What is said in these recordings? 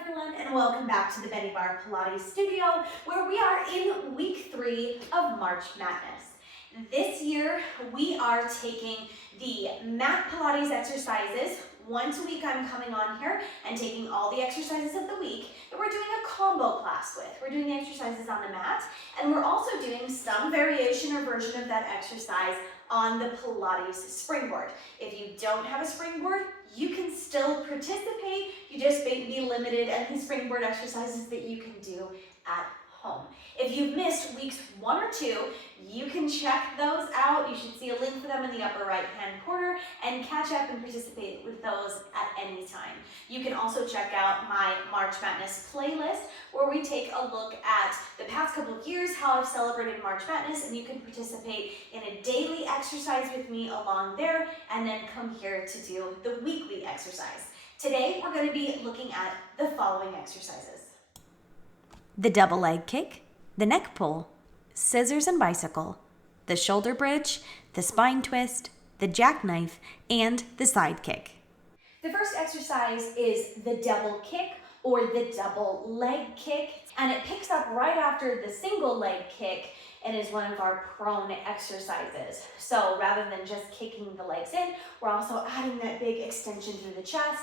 everyone, and welcome back to the Benniebarrefitness Pilates studio, where we are in week 3 of March Madness. This year, we are taking the Mat Pilates exercises. Once a week, I'm coming on here and taking all the exercises of the week that we're doing a combo class with. We're doing the exercises on the mat, and we're also doing some variation or version of that exercise on the Pilates Springboard. If you don't have a springboard, you can still participate. You just may be limited in the springboard exercises that you can do at home. If you've missed weeks 1 or 2, you can check those out. You should see a link for them in the upper right-hand corner and catch up and participate with those at any time. You can also check out my March Madness playlist, where we take a look at the past couple of years, how I've celebrated March Madness, and you can participate in a daily exercise with me along there, and then come here to do the weekly exercise. Today, we're going to be looking at the following exercises: the double leg kick, the neck pull, scissors and bicycle, the shoulder bridge, the spine twist, the jackknife, and the side kick. The first exercise is the double kick or the double leg kick, and it picks up right after the single leg kick and is one of our prone exercises. So rather than just kicking the legs in, we're also adding that big extension through the chest.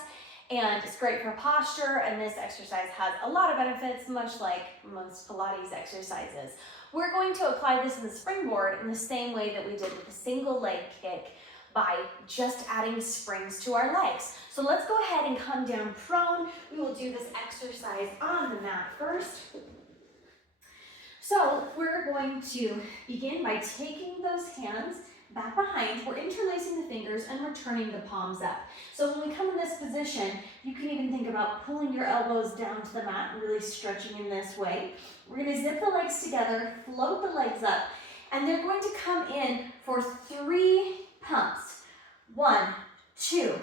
And it's great for posture, and this exercise has a lot of benefits, much like most Pilates exercises. We're going to apply this in the springboard in the same way that we did with the single leg kick, by just adding springs to our legs. So let's go ahead and come down prone. We will do this exercise on the mat first. So we're going to begin by taking those hands back behind. We're interlacing the fingers and we're turning the palms up. So when we come in this position, you can even think about pulling your elbows down to the mat and really stretching in this way. We're going to zip the legs together, float the legs up, and they're going to come in for 3 pumps. 1, 2,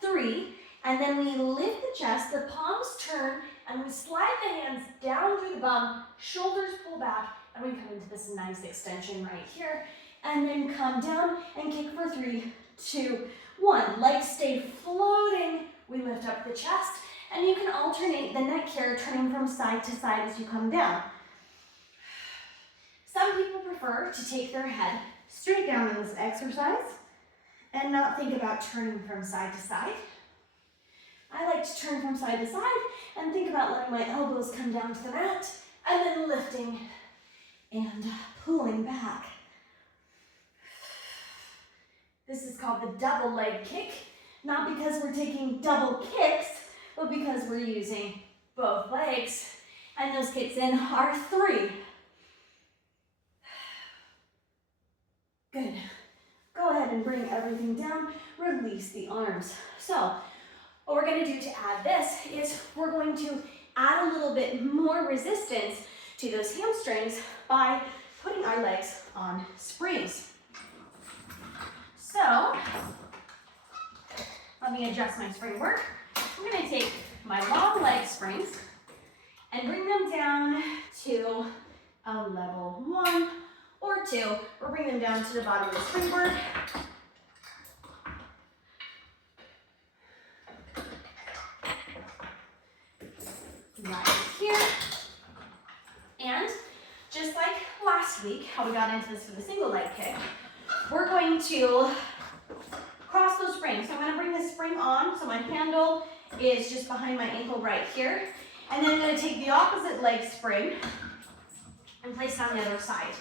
3, and then we lift the chest, the palms turn, and we slide the hands down through the bum, shoulders pull back, and we come into this nice extension right here. And then come down and kick for 3, 2, 1. Legs stay floating. We lift up the chest, and you can alternate the neck here, turning from side to side as you come down. Some people prefer to take their head straight down in this exercise and not think about turning from side to side. I like to turn from side to side and think about letting my elbows come down to the mat and then lifting and pulling back. This is called the double leg kick, not because we're taking double kicks, but because we're using both legs. And those kicks in are 3. Good. Go ahead and bring everything down, release the arms. So what we're going to do to add this is we're going to add a little bit more resistance to those hamstrings by putting our legs on springs. So let me adjust my springboard. I'm going to take my long leg springs and bring them down to a level 1 or 2, or bring them down to the bottom of the springboard. Right here. And just like last week, how we got into this for the single leg kick, we're going to cross those springs. So I'm going to bring this spring on, so my handle is just behind my ankle right here. And then I'm going to take the opposite leg spring and place it on the other side.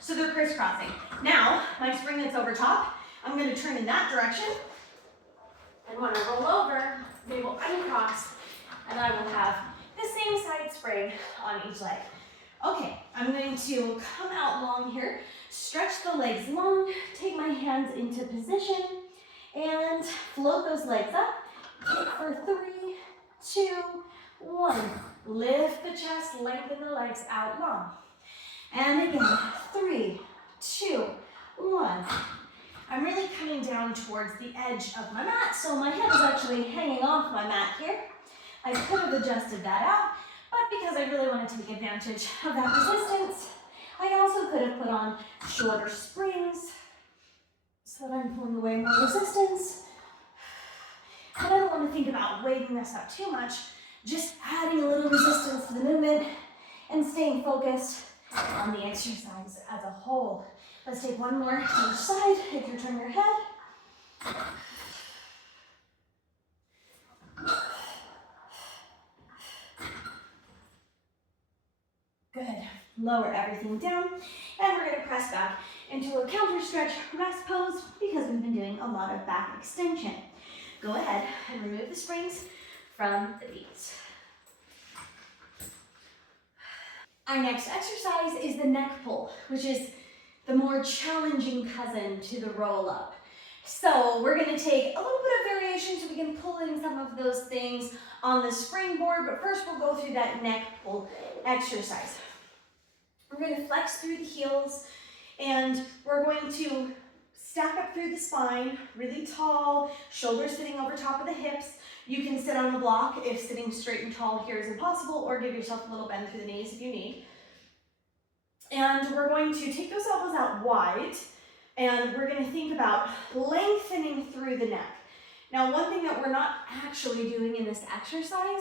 So they're crisscrossing. Now, my spring that's over top, I'm going to turn in that direction. And when I roll over, they will uncross, and I will have the same side spring on each leg. Okay, I'm going to come out long here, stretch the legs long, take my hands into position, and float those legs up. Kick for 3, 2, 1. Lift the chest, lengthen the legs out long. And again, 3, 2, 1. I'm really coming down towards the edge of my mat, so my head is actually hanging off my mat here. I could have adjusted that out, but because I really want to take advantage of that resistance, I also could have put on shorter springs so that I'm pulling away more resistance. But I don't want to think about weighting this up too much, Just adding a little resistance to the movement and staying focused on the exercise as a whole. Let's take one more to each side if you're turning your head. Good. Lower everything down, and we're going to press back into a counter stretch rest pose because we've been doing a lot of back extension. Go ahead and remove the springs from the feet. Our next exercise is the neck pull, which is the more challenging cousin to the roll up. So we're going to take a little bit of variation so we can pull in some of those things on the springboard, but first we'll go through that neck pull exercise. We're going to flex through the heels, and we're going to stack up through the spine, really tall, shoulders sitting over top of the hips. You can sit on the block if sitting straight and tall here is impossible, or give yourself a little bend through the knees if you need. And we're going to take those elbows out wide, and we're going to think about lengthening through the neck. Now, one thing that we're not actually doing in this exercise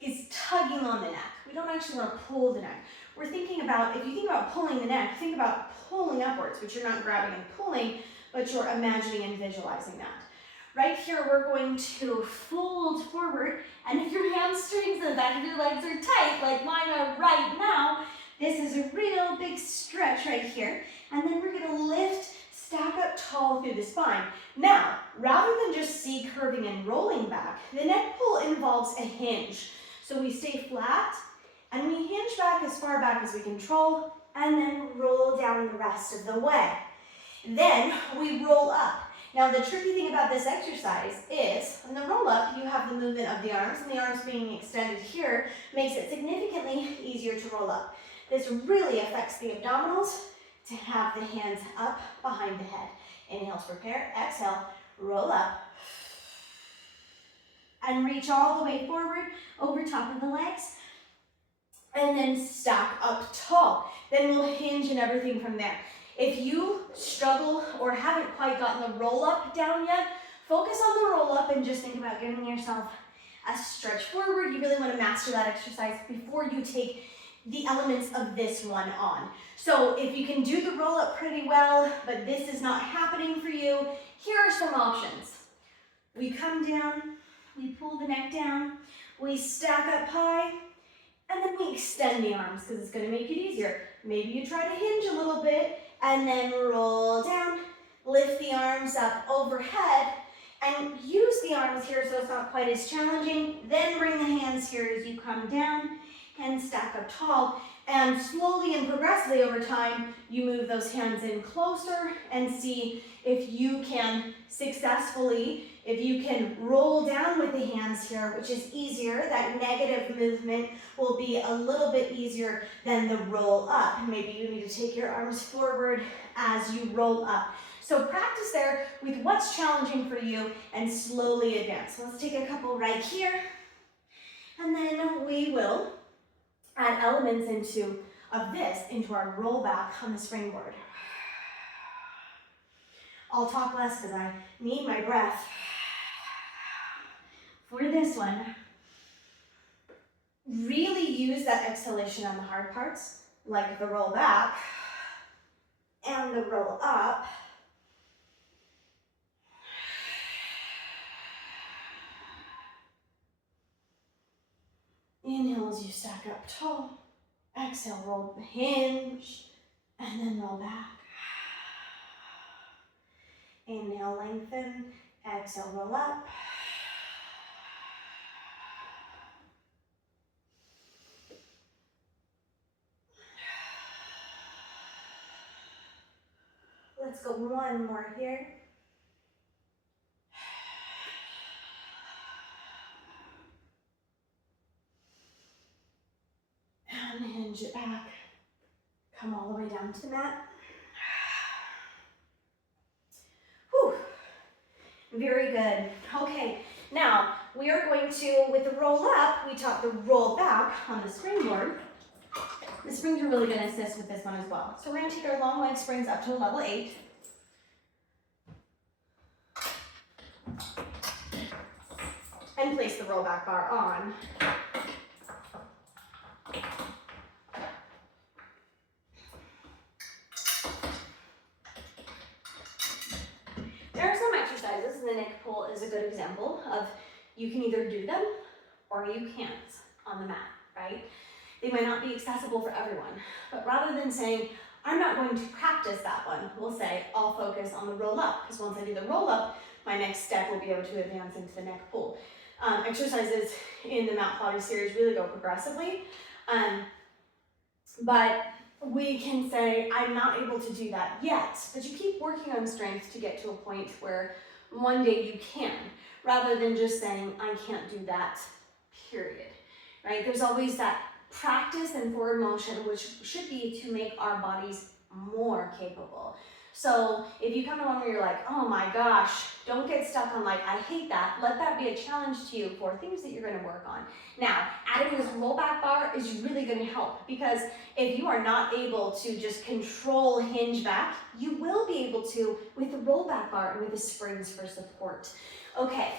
is tugging on the neck. We don't actually want to pull the neck. We're thinking about, if you think about pulling the neck, think about pulling upwards, but you're not grabbing and pulling, but you're imagining and visualizing that. Right here, we're going to fold forward, and if your hamstrings and the back of your legs are tight, like mine are right now, this is a real big stretch right here. And then we're going to lift, stack up tall through the spine. Now, rather than just C curving and rolling back, the neck pull involves a hinge. So we stay flat, and we hinge back as far back as we control, and then roll down the rest of the way. Then we roll up. Now, the tricky thing about this exercise is, in the roll up, you have the movement of the arms, and the arms being extended here makes it significantly easier to roll up. This really affects the abdominals to have the hands up behind the head. Inhale to prepare, exhale, roll up, and reach all the way forward over top of the legs, and then stack up tall. Then we'll hinge and everything from there. If you struggle or haven't quite gotten the roll up down yet, focus on the roll up and just think about giving yourself a stretch forward. You really want to master that exercise before you take the elements of this one on. So if you can do the roll up pretty well, but this is not happening for you, here are some options. We come down, we pull the neck down, we stack up high, and then we extend the arms because it's going to make it easier. Maybe you try to hinge a little bit and then roll down, lift the arms up overhead, and use the arms here so it's not quite as challenging. Then bring the hands here as you come down and stack up tall. And slowly and progressively over time, you move those hands in closer and see if you can successfully, if you can roll down with the hands here, which is easier. That negative movement will be a little bit easier than the roll up. Maybe you need to take your arms forward as you roll up. So practice there with what's challenging for you and slowly advance. So let's take a couple right here. And then we will add elements into our roll back on the springboard. I'll talk less because I need my breath. For this one, really use that exhalation on the hard parts, like the roll back and the roll up. Inhale as you stack up tall. Exhale, roll, hinge, and then roll back. Inhale, lengthen. Exhale, roll up. Let's go one more here. And hinge it back. Come all the way down to the mat. Whew. Very good. Okay, now we are going to, with the roll up, we taught the roll back on the springboard. The springs are really going to assist with this one as well. So we're going to take our long leg springs up to level 8. And place the roll back bar on. and the neck pull is a good example of you can either do them or you can't on the mat, right? They might not be accessible for everyone, but rather than saying, I'm not going to practice that one, we'll say, I'll focus on the roll up, because once I do the roll up, my next step will be able to advance into the neck pull. Exercises in the Mat Pilates series really go progressively, but we can say, I'm not able to do that yet, but you keep working on strength to get to a point where one day you can, rather than just saying, I can't do that, period, right? There's always that practice and forward motion, which should be to make our bodies more capable. So if you come along where you're like, oh my gosh, don't get stuck on like, I hate that. Let that be a challenge to you for things that you're going to work on. Now, adding this roll back bar is really going to help, because if you are not able to just control hinge back, you will be able to with the roll back bar and with the springs for support. Okay,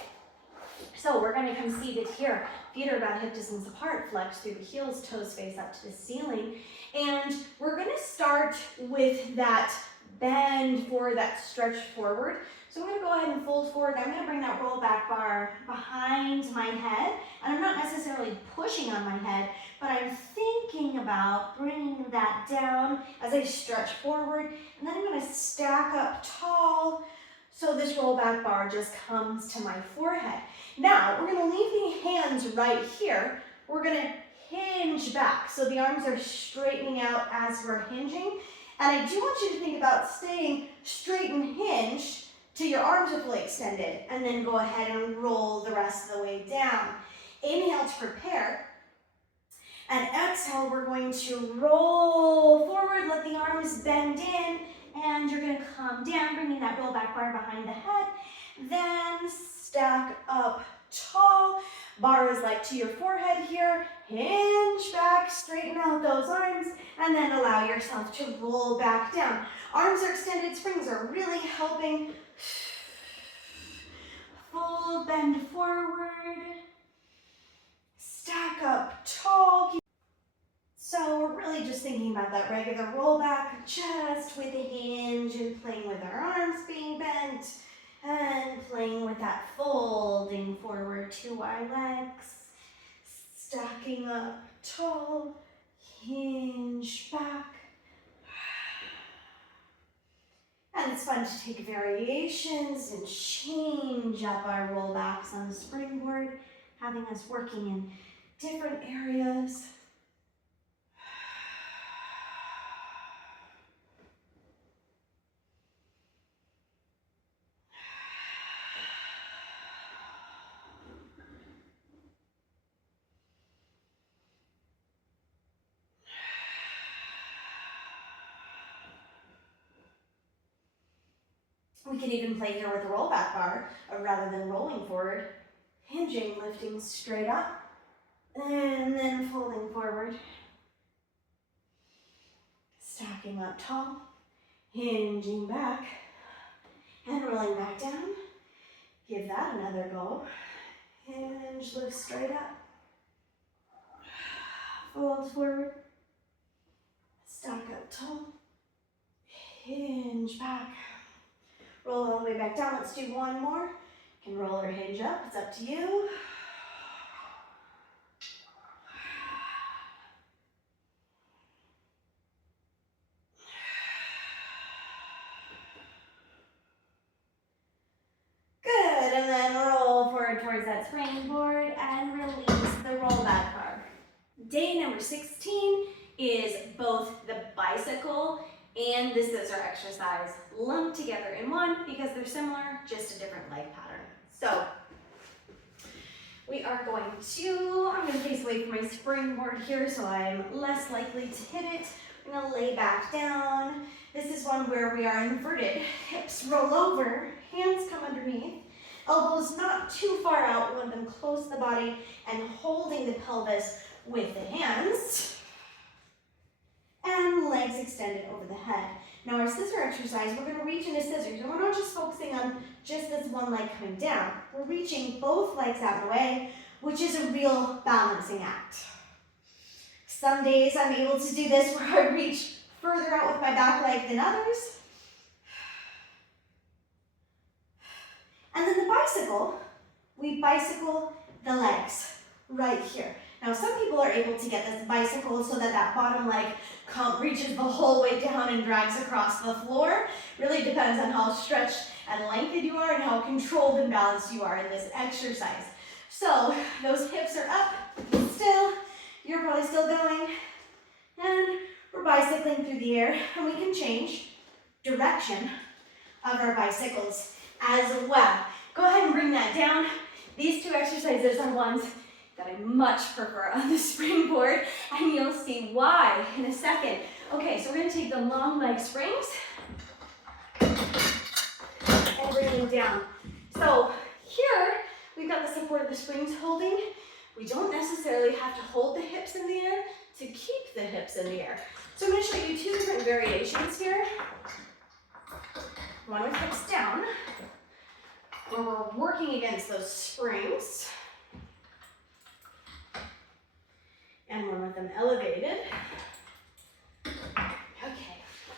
so we're going to come seated here. Feet are about hip distance apart, flex through the heels, toes face up to the ceiling. And we're going to start with that bend forward, that stretch forward. So I'm going to go ahead and fold forward. I'm going to bring that roll back bar behind my head. And I'm not necessarily pushing on my head, but I'm thinking about bringing that down as I stretch forward. And then I'm going to stack up tall so this roll back bar just comes to my forehead. Now, we're going to leave the hands right here. We're going to hinge back. So the arms are straightening out as we're hinging. And I do want you to think about staying straight and hinged till your arms are fully extended, and then go ahead and roll the rest of the way down. Inhale to prepare, and exhale, we're going to roll forward, let the arms bend in, and you're going to come down, bringing that roll back bar behind the head, then stack up tall. Bar is like to your forehead here, hinge back, straighten out those arms, and then allow yourself to roll back down. Arms are extended, springs are really helping. Full bend forward, stack up tall. So we're really just thinking about that regular roll back, just with a hinge and playing with our arms being bent, and playing with that folding forward to our legs, stacking up tall, hinge back. And it's fun to take variations and change up our rollbacks on the springboard, having us working in different areas. We can even play here with the roll back bar, rather than rolling forward, hinging, lifting straight up, and then folding forward, stacking up tall, hinging back, and rolling back down. Give that another go. Hinge, lift straight up, fold forward, stack up tall, hinge back. Roll all the way back down. Let's do one more. You can roll or hinge up. It's up to you. Good. And then roll forward towards that springboard and release the roll back bar. Day number 16 is both the bicycle and the scissor exercise lumped together in one because they're similar, just a different leg pattern. So we are going to, I'm going to face away from my springboard here so I'm less likely to hit it. I'm going to lay back down. This is one where we are inverted. Hips roll over, hands come underneath, elbows not too far out. We want them close to the body and holding the pelvis with the hands. And legs extended over the head. Now our scissor exercise, we're going to reach into scissors. And we're not just focusing on just this one leg coming down. We're reaching both legs out of the way, which is a real balancing act. Some days I'm able to do this where I reach further out with my back leg than others. And then the we bicycle the legs right here. Now some people are able to get this bicycle so that that bottom leg reaches the whole way down and drags across the floor. Really depends on how stretched and lengthened you are and how controlled and balanced you are in this exercise. So those hips are up, still, you're probably still going, and we're bicycling through the air, and we can change direction of our bicycles as well. Go ahead and bring that down. These two exercises are ones that I much prefer on the springboard, and you'll see why in a second. Okay, so we're gonna take the long leg springs and bring them down. So here, we've got the support of the springs holding. We don't necessarily have to hold the hips in the air to keep the hips in the air. So I'm gonna show you two different variations here. One with hips down, where we're working against those springs. And one with them elevated. Okay,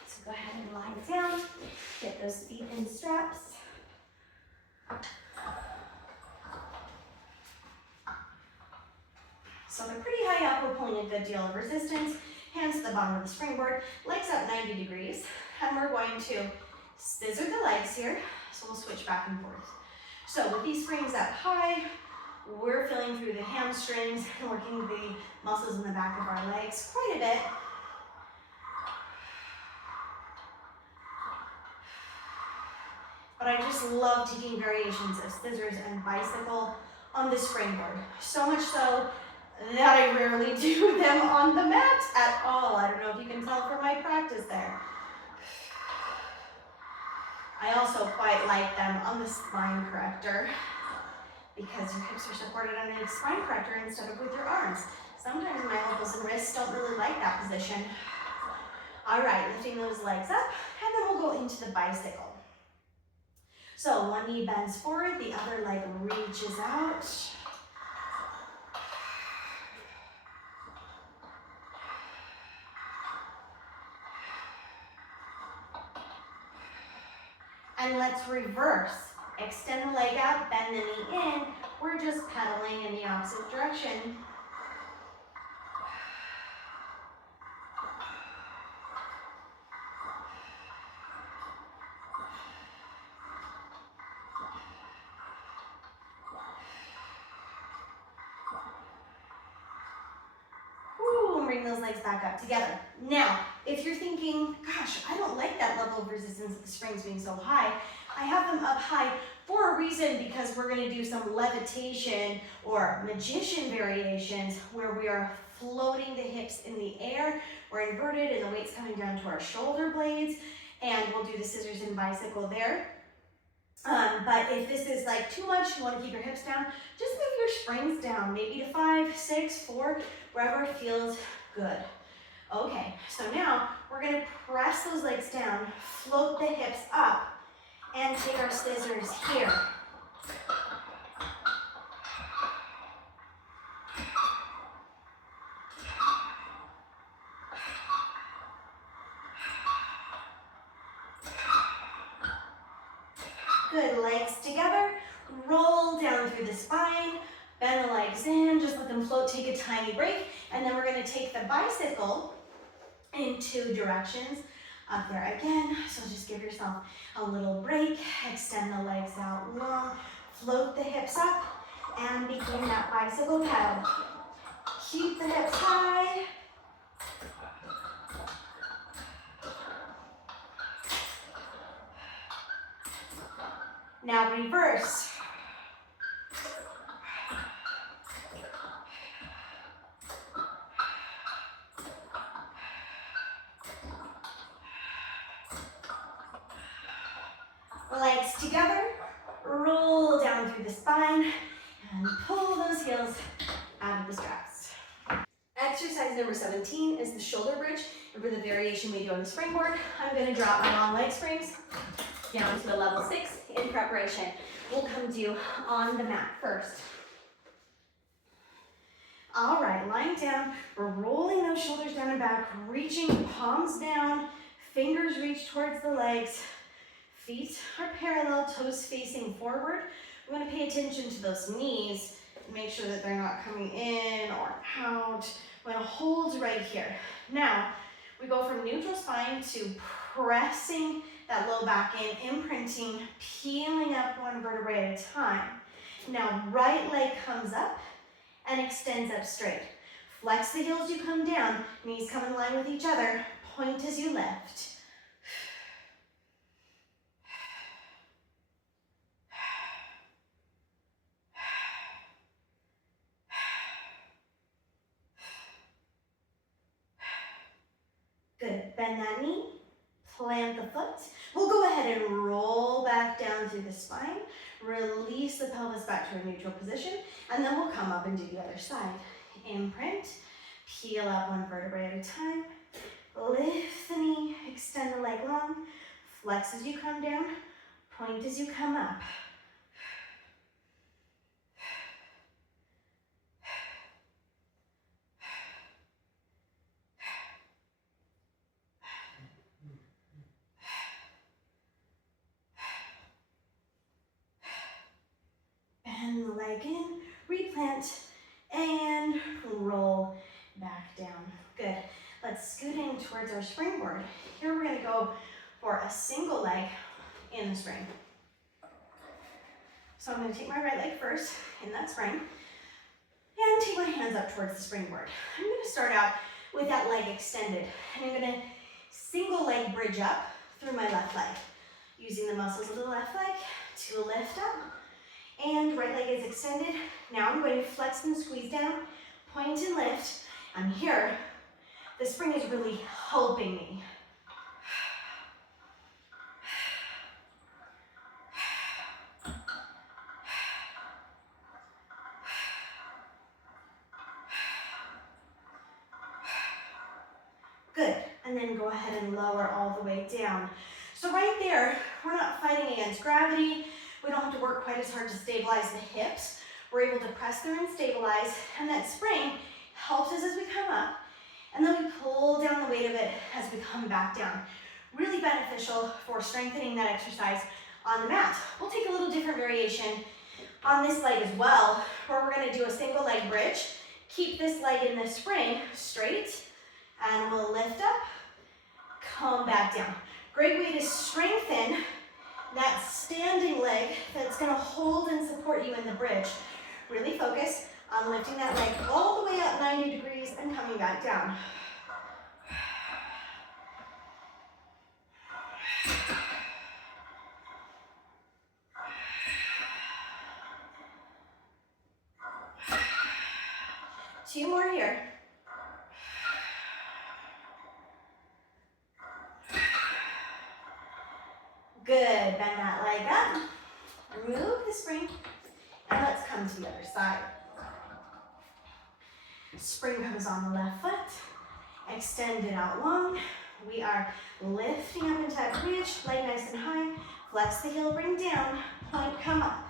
so go ahead and lie down. Get those feet in straps. So they're pretty high up, we're pulling a good deal of resistance. Hands to the bottom of the springboard, legs up 90 degrees. And we're going to scissor the legs here, so we'll switch back and forth. So with these springs up high, we're filling through the hamstrings and working the muscles in the back of our legs quite a bit. But I just love taking variations of scissors and bicycle on the springboard. So much so that I rarely do them on the mat at all. I don't know if you can tell from my practice there. I also quite like them on the spine corrector because your hips are supported on the spine corrector instead of with your arms. Sometimes my elbows and wrists don't really like that position. All right, lifting those legs up, and then we'll go into the bicycle. So one knee bends forward, the other leg reaches out. And let's reverse. Extend the leg out, bend the knee in. We're just pedaling in the opposite direction. Ooh, and bring those legs back up together. Now, if you're thinking, gosh, I don't like that level of resistance of the springs being so high, I have them up high for a reason, because we're going to do some levitation or magician variations where we are floating the hips in the air. We're inverted and the weight's coming down to our shoulder blades, and we'll do the scissors and bicycle there. But if this is like too much, you want to keep your hips down, just move your springs down, maybe to 5, 6, 4, wherever it feels good. Okay, so now we're going to press those legs down, float the hips up, and take our scissors here. Good, legs together, roll down through the spine, bend the legs in, just let them float, take a tiny break, and then we're going to take the bicycle in 2 directions. Up there again, so just give yourself a little break, extend the legs out long, float the hips up, and begin that bicycle pedal. Keep the hips high. Now reverse. Legs together, roll down through the spine, and pull those heels out of the straps. Exercise number 17 is the shoulder bridge, and for the variation we do on the springboard, I'm going to drop my long leg springs down to a level 6 in preparation. We'll come to on the mat first. All right, lying down, we're rolling those shoulders down and back, reaching palms down, fingers reach towards the legs. Feet are parallel, toes facing forward. we want to pay attention to those knees and make sure that they're not coming in or out. We're going to hold right here. Now, we go from neutral spine to pressing that low back in, imprinting, peeling up one vertebrae at a time. Now, right leg comes up and extends up straight. Flex the heels, you come down, knees come in line with each other, point as you lift. Good, bend that knee, plant the foot. We'll go ahead and roll back down through the spine, release the pelvis back to a neutral position, and then we'll come up and do the other side. Imprint, peel up one vertebrae at a time, lift the knee, extend the leg long, flex as you come down, point as you come up. Bend the leg in, replant, and roll back down. Good. Let's scoot in towards our springboard. Here we're going to go for a single leg in the spring. So I'm going to take my right leg first in that spring and take my hands up towards the springboard. I'm going to start out with that leg extended, and I'm going to single leg bridge up through my left leg, using the muscles of the left leg to lift up. And right leg is extended. Now I'm going to flex and squeeze down, point and lift. And here, the spring is really helping me. Good, and then go ahead and lower all the way down. So right there, we're not fighting against gravity. We don't have to work quite as hard to stabilize the hips. We're able to press through and stabilize, and that spring helps us as we come up, and then we pull down the weight of it as we come back down. Really beneficial for strengthening that exercise on the mat. We'll take a little different variation on this leg as well, where we're going to do a single leg bridge. Keep this leg in the spring straight, and we'll lift up, come back down. Great way to strengthen that standing leg that's going to hold and support you in the bridge. Really focus on lifting that leg all the way up 90 degrees and coming back down. Two more here. Good, bend that leg up, remove the spring, and let's come to the other side. Spring comes on the left foot, extend it out long. We are lifting up into that bridge, leg nice and high, flex the heel, bring down, point, come up.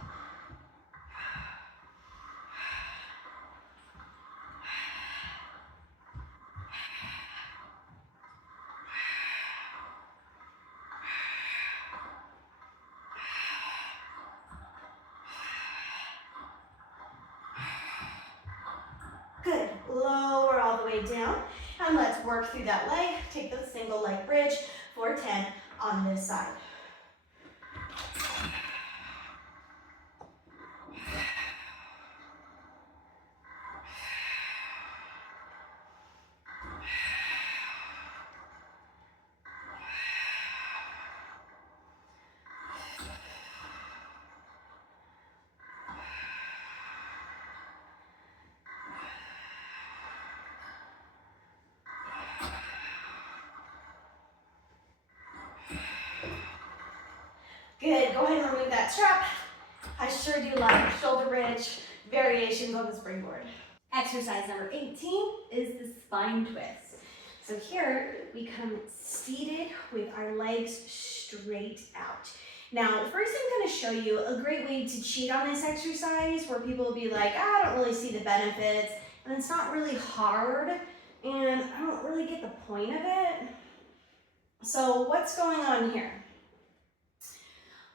Good, lower all the way down, and let's work through that leg. Take the single leg bridge for 10 on this side. Good, go ahead and remove that strap. I sure do like shoulder bridge variations on the springboard. Exercise number 18 is the spine twist. So here we come seated with our legs straight out. Now, first I'm going to show you a great way to cheat on this exercise where people will be like, I don't really see the benefits, and it's not really hard, and I don't really get the point of it. So what's going on here?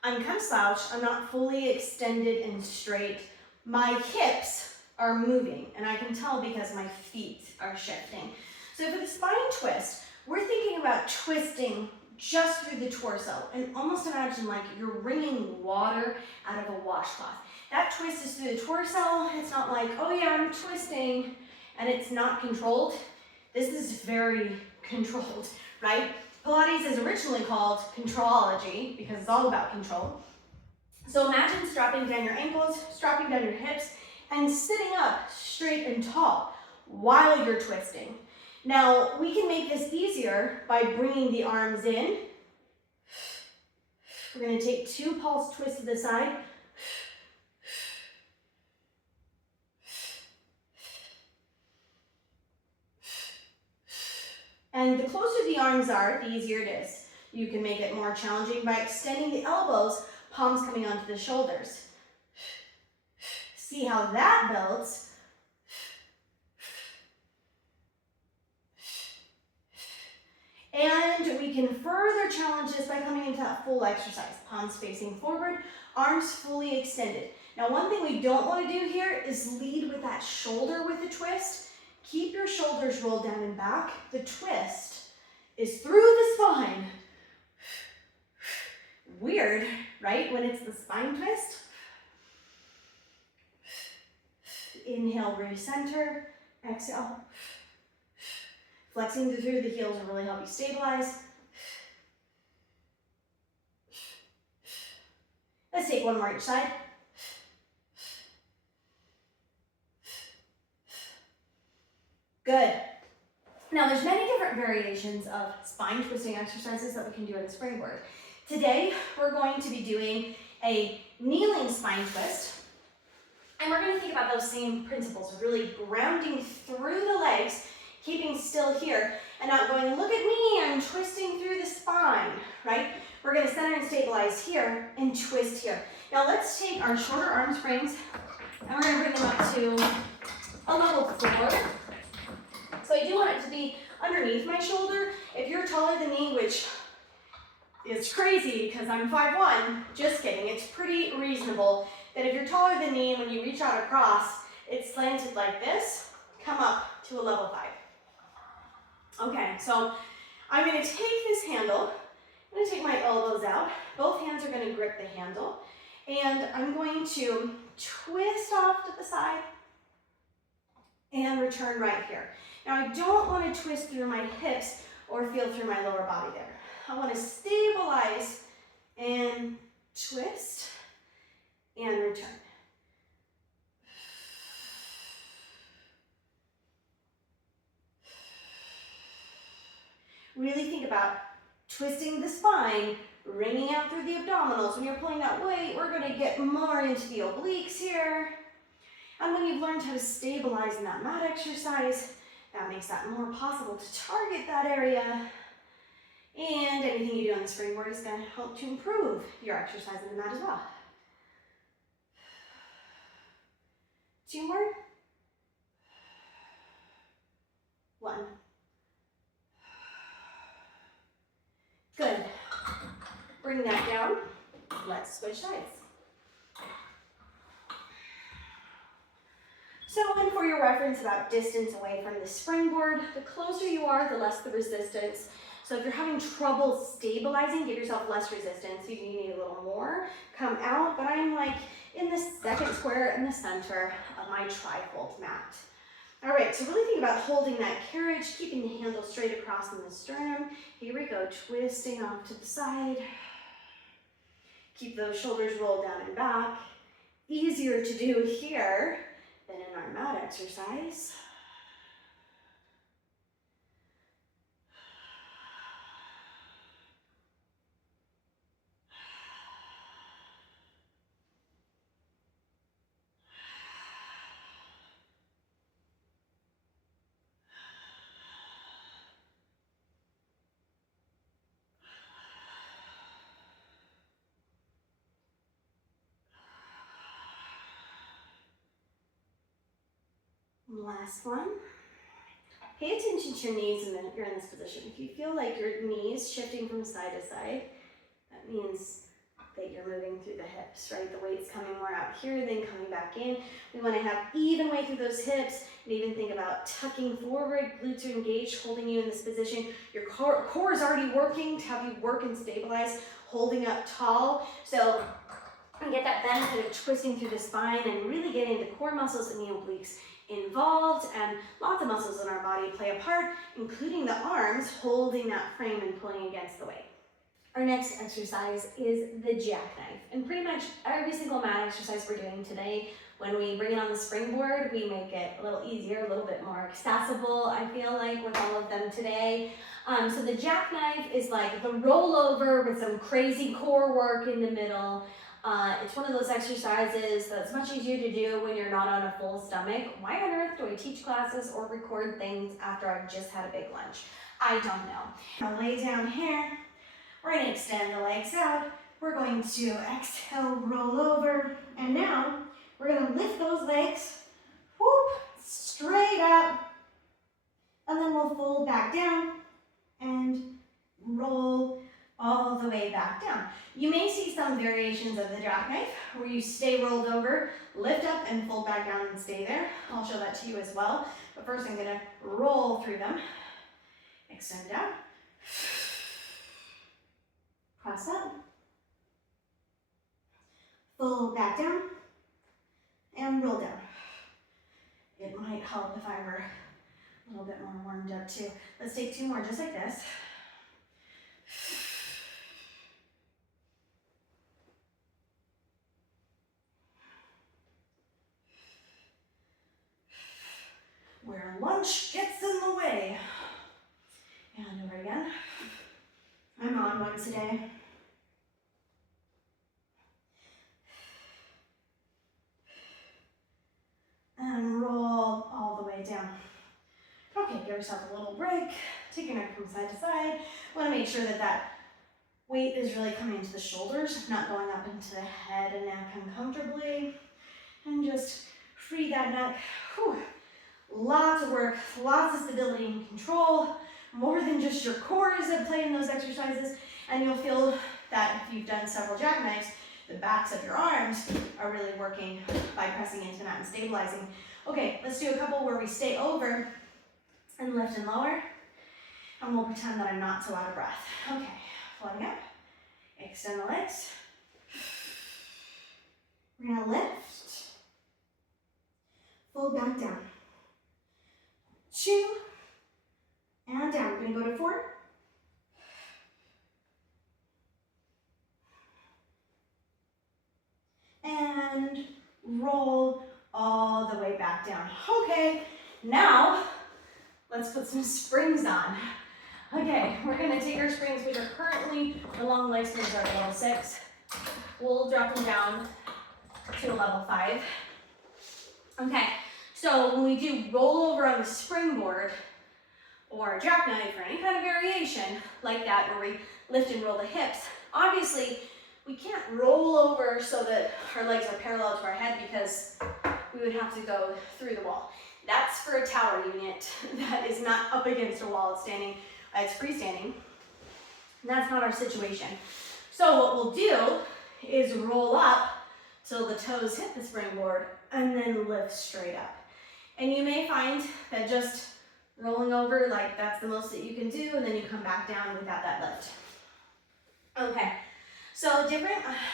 I'm kind of slouched. I'm not fully extended and straight. My hips are moving, and I can tell because my feet are shifting. So for the spine twist, we're thinking about twisting just through the torso, and almost imagine like you're wringing water out of a washcloth. That twist is through the torso. It's not like, oh yeah, I'm twisting, and it's not controlled. This is very controlled, right? Pilates is originally called controlology because it's all about control. So imagine strapping down your ankles, strapping down your hips, and sitting up straight and tall while you're twisting. Now, we can make this easier by bringing the arms in. We're going to take 2 pulse twists to the side. And the closer the arms are, the easier it is. You can make it more challenging by extending the elbows, palms coming onto the shoulders. See how that builds. And we can further challenge this by coming into that full exercise. Palms facing forward, arms fully extended. Now, one thing we don't want to do here is lead with that shoulder with a twist. Keep your shoulders rolled down and back. The twist is through the spine. Weird, right? When it's the spine twist. Inhale, recenter. Exhale. Flexing through the heels will really help you stabilize. Let's take one more each side. Good. Now there's many different variations of spine twisting exercises that we can do in the springboard. Today, we're going to be doing a kneeling spine twist. And we're going to think about those same principles of really grounding through the legs, keeping still here, and not going, look at me, I'm twisting through the spine, right? We're going to center and stabilize here and twist here. Now let's take our shorter arm springs and we're going to bring them up to a level 4. So I do want it to be underneath my shoulder. If you're taller than me, which is crazy because I'm 5'1", just kidding, it's pretty reasonable that if you're taller than me and when you reach out across, it's slanted like this, come up to a level 5. Okay, so I'm going to take this handle, I'm going to take my elbows out, both hands are going to grip the handle, and I'm going to twist off to the side and return right here. Now I don't want to twist through my hips or feel through my lower body there. I want to stabilize and twist and return. Really think about twisting the spine, wringing out through the abdominals. When you're pulling that weight, we're going to get more into the obliques here. And when you've learned how to stabilize in that mat exercise, that makes that more possible to target that area. And anything you do on the springboard is going to help to improve your exercise in the mat as well. 2 more. 1. Good. Bring that down. Let's switch sides. So, and for your reference about distance away from the springboard, the closer you are, the less the resistance. So if you're having trouble stabilizing, give yourself less resistance. If you need a little more, come out. But I'm like in the second square in the center of my trifold mat. All right, so really think about holding that carriage, keeping the handle straight across in the sternum. Here we go, twisting off to the side. Keep those shoulders rolled down and back. Easier to do here than in our mat exercise. Last one. Pay attention to your knees and then you're in this position. If you feel like your knees shifting from side to side, that means that you're moving through the hips, right? The weight's coming more out here than coming back in. We want to have even weight through those hips, and even think about tucking forward, glutes are engaged, holding you in this position. Your core is already working to have you work and stabilize, holding up tall. So you get that benefit of twisting through the spine and really getting the core muscles and the obliques involved, and lots of muscles in our body play a part, including the arms holding that frame and pulling against the weight. Our next exercise is the jackknife, and pretty much every single mat exercise we're doing today, when we bring it on the springboard, we make it a little easier, a little bit more accessible, I feel like, with all of them today. So the jackknife is like the rollover with some crazy core work in the middle. It's one of those exercises that's much easier to do when you're not on a full stomach. Why on earth do I teach classes or record things after I've just had a big lunch? I don't know. I'll lay down here. We're going to extend the legs out. We're going to exhale, roll over, and now we're going to lift those legs, whoop, straight up, and then we'll fold back down and roll all the way back down. You may see some variations of the jackknife where you stay rolled over, lift up, and fold back down and stay there. I'll show that to you as well. But first I'm going to roll through them, extend down, press up, fold back down, and roll down. It might help if I were a little bit more warmed up too. Let's take two more just like this. Where lunch gets in the way. And over again. I'm on once a day. And roll all the way down. Okay, give yourself a little break. Take your neck from side to side. Want to make sure that that weight is really coming into the shoulders, not going up into the head and neck uncomfortably. And just free that neck. Whew. Lots of work, lots of stability and control, more than just your core is at play in those exercises, and you'll feel that if you've done several jackknives, the backs of your arms are really working by pressing into the mat and stabilizing. Okay, let's do a couple where we stay over and lift and lower, and we'll pretend that I'm not so out of breath. Okay, floating up, extend the legs. We're gonna lift, fold back down. 2, and down. We're going to go to 4. And roll all the way back down. Okay, now let's put some springs on. Okay, we're going to take our springs, which are currently, the long leg springs are at level 6. We'll drop them down to a level 5. Okay. So when we do roll over on the springboard or jackknife or any kind of variation like that where we lift and roll the hips, obviously we can't roll over so that our legs are parallel to our head because we would have to go through the wall. That's for a tower unit that is not up against a wall, it's standing, it's freestanding. That's not our situation. So what we'll do is roll up till the toes hit the springboard and then lift straight up. And you may find that just rolling over, like that's the most that you can do, and then you come back down without that lift. Okay, so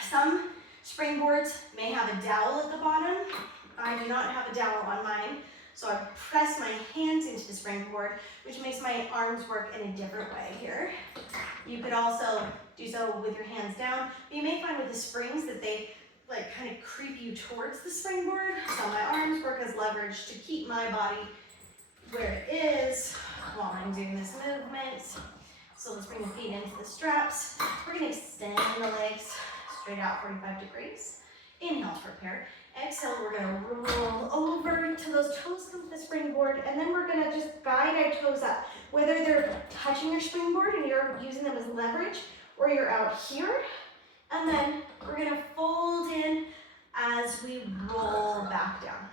some springboards may have a dowel at the bottom. I do not have a dowel on mine, so I press my hands into the springboard, which makes my arms work in a different way here. You could also do so with your hands down. You may find with the springs that they like kind of creep you towards the springboard. So my arms work as leverage to keep my body where it is while I'm doing this movement. So let's bring the feet into the straps. We're going to extend the legs straight out 45 degrees. Inhale to prepare. Exhale, we're going to roll over till those toes come to the springboard, and then we're going to just guide our toes up. Whether they're touching your springboard and you're using them as leverage, or you're out here. And then we're going to fold in as we roll back down.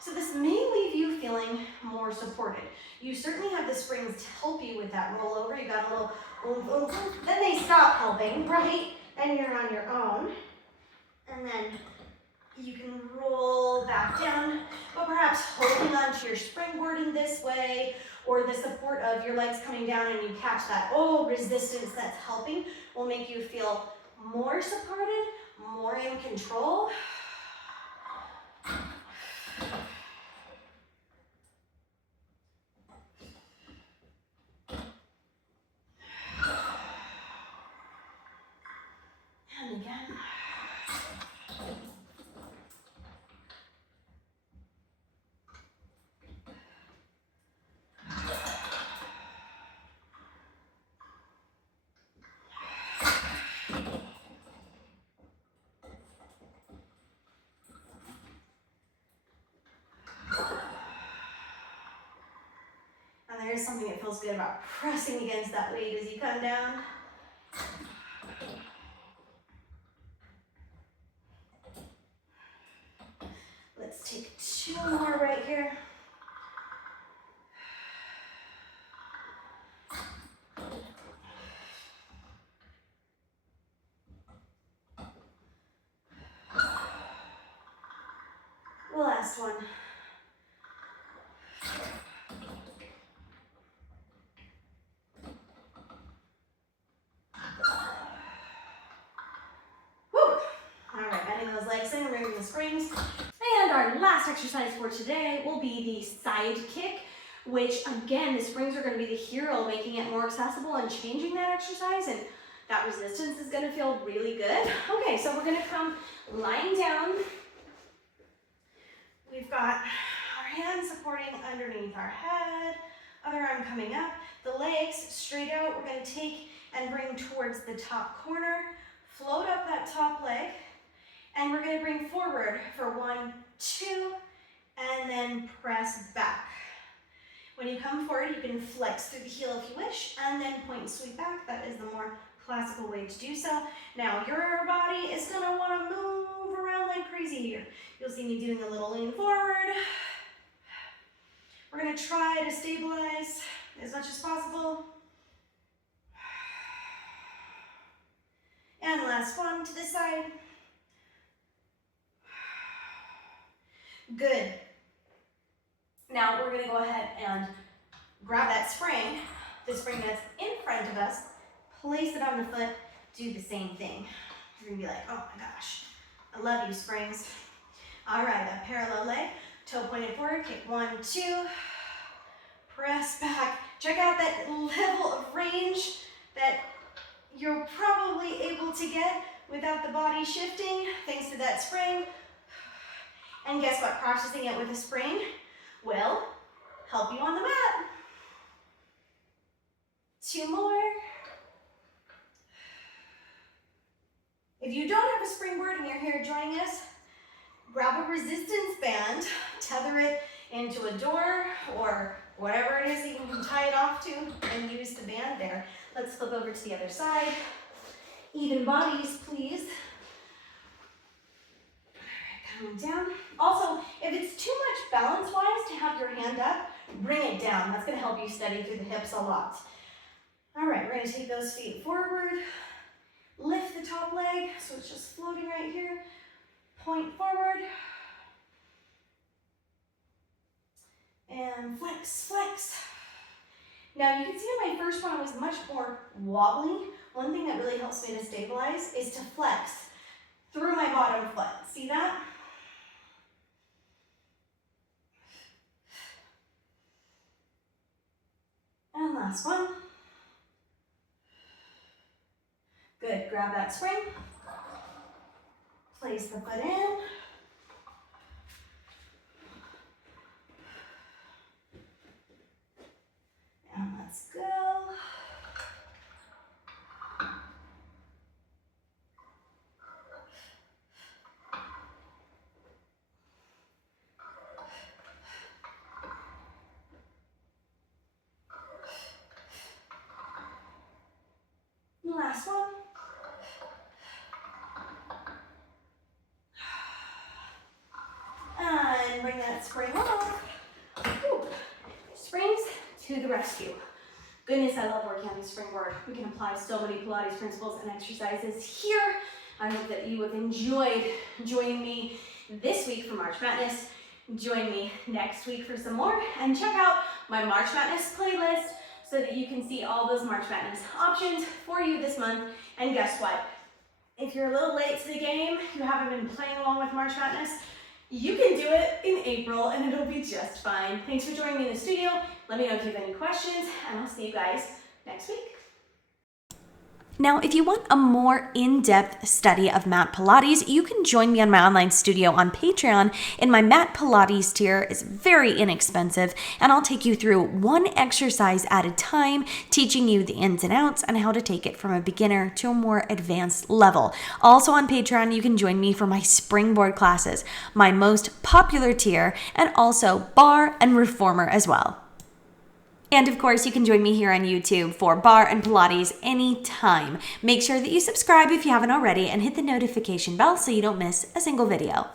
So this may leave you feeling more supported. You certainly have the springs to help you with that rollover. You got a little, then they stop helping, right? and you're on your own. And then you can roll back down, but perhaps holding onto your springboard in this way, or the support of your legs coming down and you catch that, resistance that's helping will make you feel more supported, more in control. And again. And there is something that feels good about pressing against that weight as you come down. Let's take 2 more right here. The last one. Woo! All right, bending those legs in, removing the springs. And our last exercise for today will be the side kick, which again, the springs are going to be the hero, making it more accessible and changing that exercise, and that resistance is going to feel really good. Okay, so we're going to come lying down. We've got our hands supporting underneath our head, other arm coming up, the legs straight out. We're going to take and bring towards the top corner, float up that top leg, and we're going to bring forward for 1, 2, and then press back. When you come forward, you can flex through the heel if you wish, and then point and sweep back. That is the more classical way to do so. Now, your body is going to want to move around like crazy here. You'll see me doing a little lean forward. We're going to try to stabilize as much as possible. And last one to this side. Good. Now we're going to go ahead and grab that spring, the spring that's in front of us, place it on the foot, do the same thing. You're going to be like, oh my gosh, I love you, springs. All right, that parallel leg, toe pointed forward, kick 1, 2, press back. Check out that level of range that you're probably able to get without the body shifting, thanks to that spring. And guess what? Practicing it with a spring will help you on the mat. 2 more. If you don't have a springboard and you're here joining us, grab a resistance band, tether it into a door or whatever it is that you can tie it off to, and use the band there. Let's flip over to the other side. Even bodies, please. Coming down. Also, if it's too much balance-wise to have your hand up, bring it down. That's going to help you steady through the hips a lot. All right, we're going to take those feet forward, lift the top leg, so it's just floating right here. Point forward, and flex, flex. Now, you can see in my first one, I was much more wobbly. One thing that really helps me to stabilize is to flex through my bottom foot. See that? And last one. Good, grab that spring. Place the foot in. And let's go. Last one. And bring that spring off. Whew. Springs to the rescue. Goodness, I love working on the springboard. We can apply so many Pilates principles and exercises here. I hope that you have enjoyed joining me this week for March Madness. Join me next week for some more, and check out my March Madness playlist so that you can see all those March Madness options for you this month. And guess what? If you're a little late to the game, you haven't been playing along with March Madness, you can do it in April and it'll be just fine. Thanks for joining me in the studio. Let me know if you have any questions, and I'll see you guys next week. Now, if you want a more in-depth study of Mat Pilates, you can join me on my online studio on Patreon. In my Mat Pilates tier is very inexpensive, and I'll take you through one exercise at a time, teaching you the ins and outs and how to take it from a beginner to a more advanced level. Also on Patreon, you can join me for my springboard classes, my most popular tier, and also Barre and Reformer as well. And of course, you can join me here on YouTube for Barre and Pilates anytime. Make sure that you subscribe if you haven't already and hit the notification bell so you don't miss a single video.